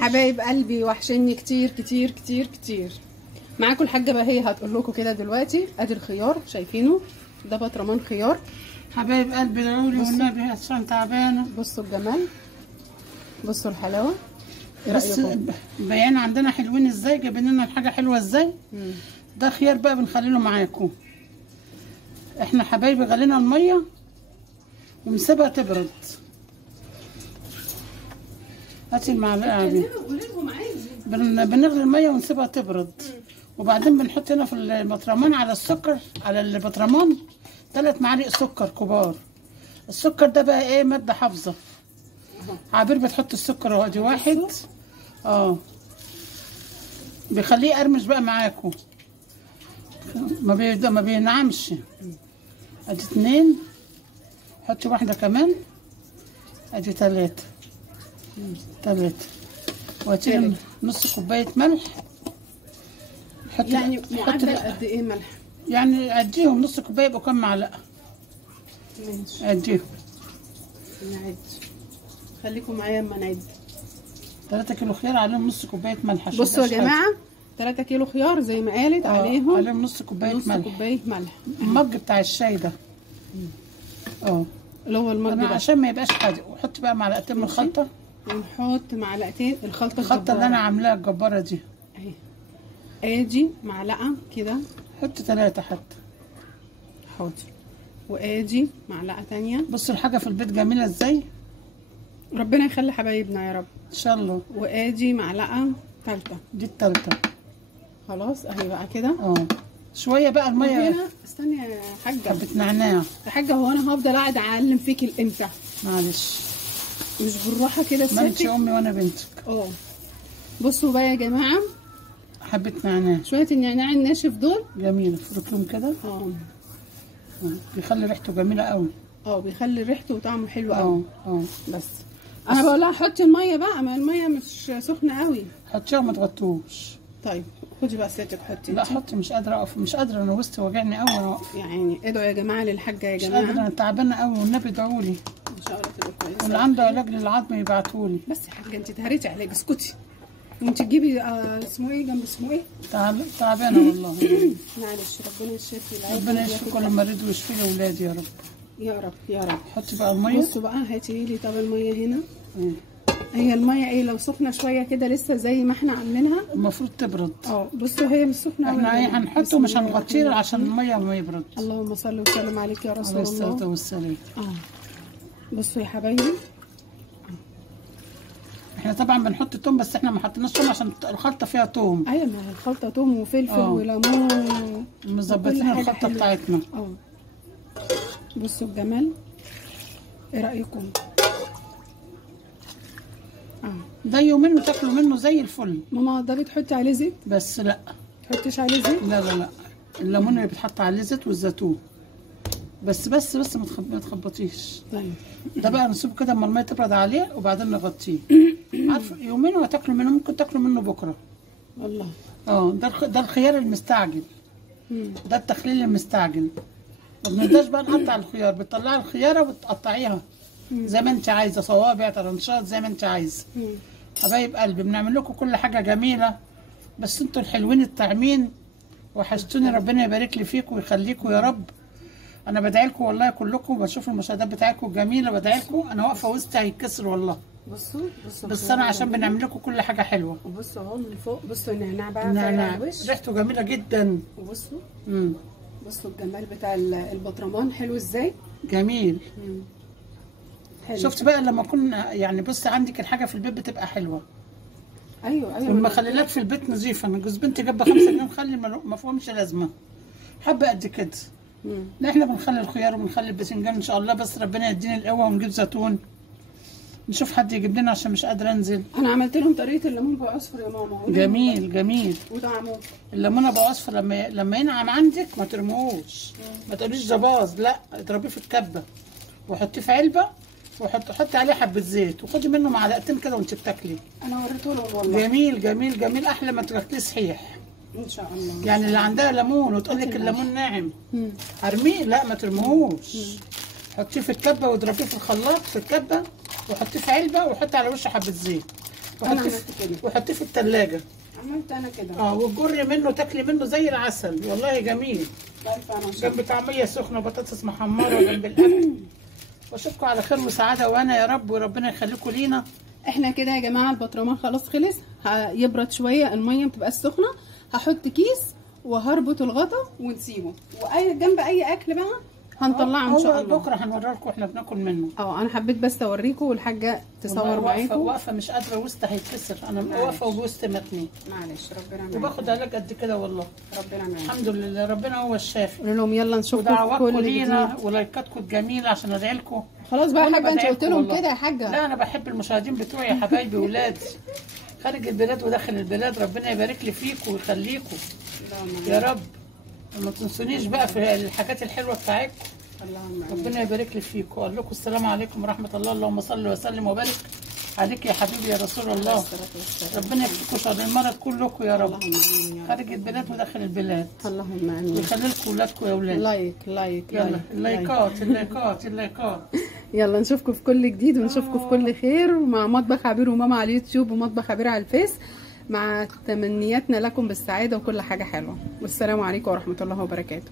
حبايب قلبي وحشني كتير كتير كتير كتير. معاكم الحاجه بهيه هتقول لكم كده دلوقتي. ادي الخيار شايفينه ده بطرمان خيار. حبايب قلبي ضروري والنبي عشان تعبانه. بصوا الجمال، بصوا الحلاوه. ايه رايكم؟ بيان عندنا حلوين ازاي، جايبين لنا الحاجه حلوه ازاي. ده خيار بقى بنخليه معاكم. احنا حبايبي غلينا الميه ونسيبها تبرد. هاتي المعلقه دي. بنغلي الميه ونسيبها تبرد، وبعدين بنحط هنا في البطرمان على السكر، على البطرمان 3 معالق سكر كبار. السكر ده بقى ايه؟ ماده حافظه. عبير بتحط السكر اهو، ادي 1 بيخليه يقرمش بقى معاكم، ما بينعمش. ادي 2، حطي 1 كمان، ادي 3 وهاتي نص كوبايه ملح. حطي يعني معدل قد ايه ملح؟ يعني اديهم نص كوبايه يبقوا كام معلقه؟ ماشي اديهم. نعد، خليكم معايا اما نعد. 3 كيلو خيار عليهم نص كوبايه ملح. بصوا يا جماعه 3 كيلو خيار زي ما قالت عليهم نص كوبايه ملح. نص كوبايه ملح. المج بتاع الشاي ده اللي هو المج ده عشان ما يبقاش حادق. وحط بقى معلقتين من الخلطه. ونحط معلقتين الخلطه اللي انا عاملاها الجباره دي اهي. ادي معلقه كده، حط 3 حتى. حاضر. وادي معلقه تانية. بصوا الحاجه في البيت جميله ازاي. ربنا يخلي حبايبنا يا رب ان شاء الله. وادي معلقه ثالثه، دي الثالثه. خلاص اهي بقى كده. شويه بقى الميه. استني يا حاجه. حبه نعناع يا حاجه، هو انا هفضل قاعده اعلم فيكي الامتى؟ معلش، مش بالراحه كده ما انت امي وانا بنتك. بصوا بقى يا جماعه، حبه نعناع، شويه النعناع الناشف دول جميل. افركهم كده. بيخلي ريحته جميله قوي. بيخلي ريحته وطعمه حلو قوي. بس انا بقول لها حطي الميه بقى، ما الميه مش سخنه قوي. حطيها وما تغطوش. طيب خدي بقى سيادتك حطي. لا حطي، مش قادره اقف، مش قادره، انا وسطي وجعني قوي وانا واقفه. يعني ادعوا يا جماعه للحاجه يا جماعه. مش قادره، انا تعبانه قوي والنبي ادعوا لي. ان شاء الله تبقى كويسه. واللي عنده علاج للعظم يبعتوا لي. بس يا حاجه انت تهريتي عليه، اسكتي. وانت تجيبي اسمه ايه جنب اسمه ايه؟ تعبانه والله. معلش، ربنا يشفي ربنا يشفي كل مريض ويشفي لي اولادي يا رب. يا رب يا رب. حطي بقى الميه. بصوا بقى، هاتي لي طب الميه هنا. هي الميه ايه؟ لو سخنه شويه كده لسه زي ما احنا عاملينها المفروض تبرد. بصوا هي مش سخنه. احنا هنحطه مش هنغطيه عشان الميه ما يبرد. اللهم صل وسلم عليك يا رسول الله. عليه الصلاه والسلام. بصوا يا حبايبي، احنا طبعا بنحط توم، بس احنا ما حطيناش توم عشان الخلطه فيها توم. ايوه، ما هي الخلطه توم وفلفل وليمون. مظبطين الخلطه بتاعتنا. بصوا الجمال. ايه رايكم؟ ده يومين تاكلوا منه زي الفل. ماما ده بتحطي عليه زيت؟ بس لا، تحطيش عليه زيت؟ لا الليمون اللي بيتحط عليه زيت والزيتون بس ما تخبطيش. طيب ده بقى نسيبه كده اما الميه تبرد عليه وبعدين نغطيه. عارفه يومين وهتاكلوا منه، ممكن تاكلوا منه بكره والله. ده الخيار المستعجل. ده التخليل المستعجل. ما بنقدرش بقى نقطع الخيار، بتطلعي الخياره وتقطعيها زي ما انت عايزه، صوابع طرنشات زي ما انت عايزه. حبايب قلبي بنعمل لكم كل حاجه جميله، بس انتوا الحلوين الطعمين وحشتوني. ربنا يبارك لي فيكم ويخليكم يا رب. انا بدعي لكم والله كلكم، بشوف المشاهدات بتاعتكم الجميله، بدعي لكم. انا واقفه وسطي هيتكسر والله. بصوا بس انا عشان بنعمل لكم كل حاجه حلوه. وبصوا اهو من فوق، بصوا النعناع بقى. النعناع ريحته جميله جدا. وبصوا بصوا الجمال بتاع البطرمان حلو ازاي. جميل. حلو. شفت بقى لما اكون يعني بصي عندك الحاجه في البيت بتبقى حلوه. ايوه والمخللات في البيت نظيفه. انا جوز بنتي جاب 5 جنيه مخلل ما فيهمش لازمه، حبه قد كده. لا احنا بنخلي الخيار وبنخلي الباذنجان ان شاء الله، بس ربنا يديني القوه ونجيب زيتون. نشوف حد يجيب لنا عشان مش قادره انزل. انا عملت لهم طريقه الليمون بعصفر يا ماما. جميل وطعمه الليمونه بعصفر. لما ينعم عندك ما ترموش، ما تقوليش ده باظ، لا اضربيه في الكبه وحطيه في علبه وحطي عليه حبه زيت وخدي منه معلقتين كده وانت بتاكلي. انا وريته لهم والله. جميل احلى ما تاكليه صحيح ان شاء الله. يعني اللي عندها ليمون وتقول لك الليمون ناعم ارميه، لا ما ترموهوش. حطيه في الكبه واضربيه في الخلاط في الكبه وحطيه في علبه وحطي على وشه حبه زيت. انا عملت كده، وحطيه في التلاجة. عملت انا كده. وتجري منه تاكلي منه زي العسل، والله جميل. بألف هنا وشفا. جنب طعمية سخنة وبطاطس محمرة جنب الأكل. واشوفكم على خير وسعادة وانا يا رب، وربنا يخليكم لينا. احنا كده يا جماعه البطرمان خلاص خلص، هيبرد شويه، الميه متبقاش سخنه، هحط كيس وهربط الغطا ونسيبه، واي جنب اي اكل بقى هنطلعه ان شاء الله. بكره هنوري لكم احنا بناكل منه. انا حبيت بس اوريكم والحاجه تصور معاكم. واقفه مش قادره، وسط هيتكسر، انا واقفه ووسط متني. معلش ربنا معاك. وباخد علاج قد كده والله. ربنا معاك. الحمد لله، ربنا هو الشافي. قول لهم يلا نشوفكم في ودعواتكم كل لينا جديد. ولايكاتكم الجميله عشان ادعي لكم. خلاص بقى يا حاجه، انت قلت لهم كده يا حاجه. لا انا بحب المشاهدين بتوعي يا حبايبي ولادي خارج البلاد وداخل البلاد، ربنا يبارك لي فيكم ويخليكم يا رب. ما تنسونيش بقى في الحاجات الحلوه بتاعتكم. ربنا يبارك لي فيكم. اقول لكم السلام عليكم ورحمه الله. اللهم صل وسلم وبارك عليك يا حبيبي يا رسول الله. ربنا يكفيكم شر المرض كلكم يا رب، خارج البلاد وداخل البلاد. اللهم امين. ويخلي لكم اولادكم يا اولاد. لايك يلا اللايكات. يلا نشوفكم في كل جديد، ونشوفكم في كل خير مع مطبخ عبير وماما على اليوتيوب ومطبخ عبير على الفيس، مع تمنياتنا لكم بالسعاده وكل حاجه حلوه. والسلام عليكم ورحمه الله وبركاته.